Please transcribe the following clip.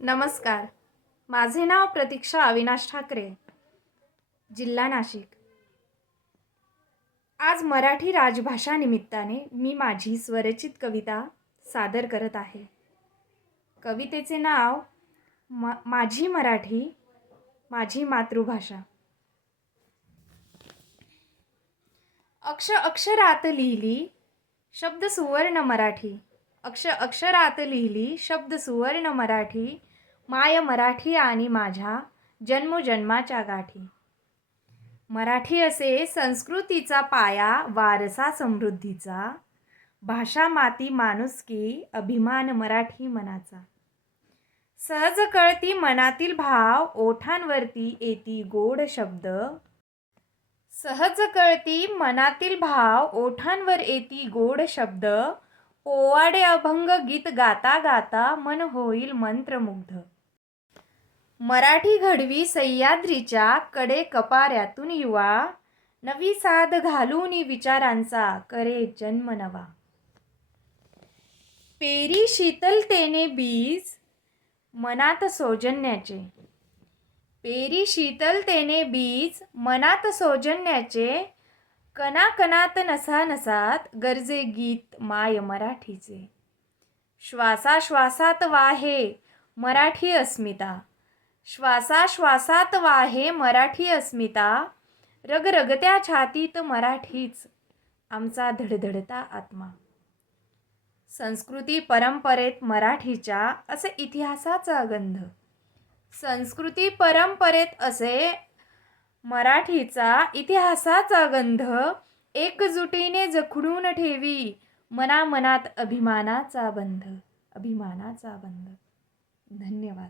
नमस्कार. माझे नाव प्रतीक्षा अविनाश ठाकरे, जिल्हा नाशिक. आज मराठी राजभाषा निमित्ताने मी माझी स्वरचित कविता सादर करत आहे. कवितेचे नाव माझी मराठी, माझी मातृभाषा. अक्षरात लिहिली शब्द सुवर्ण मराठी. अक्षरात लिहिली शब्द सुवर्ण मराठी. माय मराठी आणि माझ्या जन्मोजन्माच्या गाठी. मराठी असे संस्कृतीचा पाया, वारसा समृद्धीचा. भाषा माती माणुसकी, अभिमान मराठी मनाचा. सहज कळती मनातील भाव, ओठांवरती येती गोड शब्द. सहज कळती मनातील भाव, ओठांवर येती गोड शब्द. पोवाडे अभंग गीत गाता गाता मन होईल मंत्रमुग्ध. मराठी घडवी सह्याद्रीच्या कडे कपाऱ्यातून युवा. नवी साध घालून विचारांचा करे जन्म नवा. पेरी शीतलतेने बीज मनात सौजन्याचे. पेरी शीतलतेने बीज मनात सौजन्याचे. कणाकणात नसानसात गरजे गीत माय मराठीचे. श्वासाश्वासात वाहे मराठी अस्मिता. श्वासाश्वासात वाहे मराठी अस्मिता. रगरगत्या छातीत मराठीच आमचा धडधडता आत्मा. संस्कृती परंपरेत मराठीच्या असे इतिहासाचा गंध. संस्कृती परंपरेत असे मराठीचा इतिहासाचा गंध. एकजुटीने जखडून ठेवी मनामनात अभिमानाचा बंध. अभिमानाचा बंध. धन्यवाद.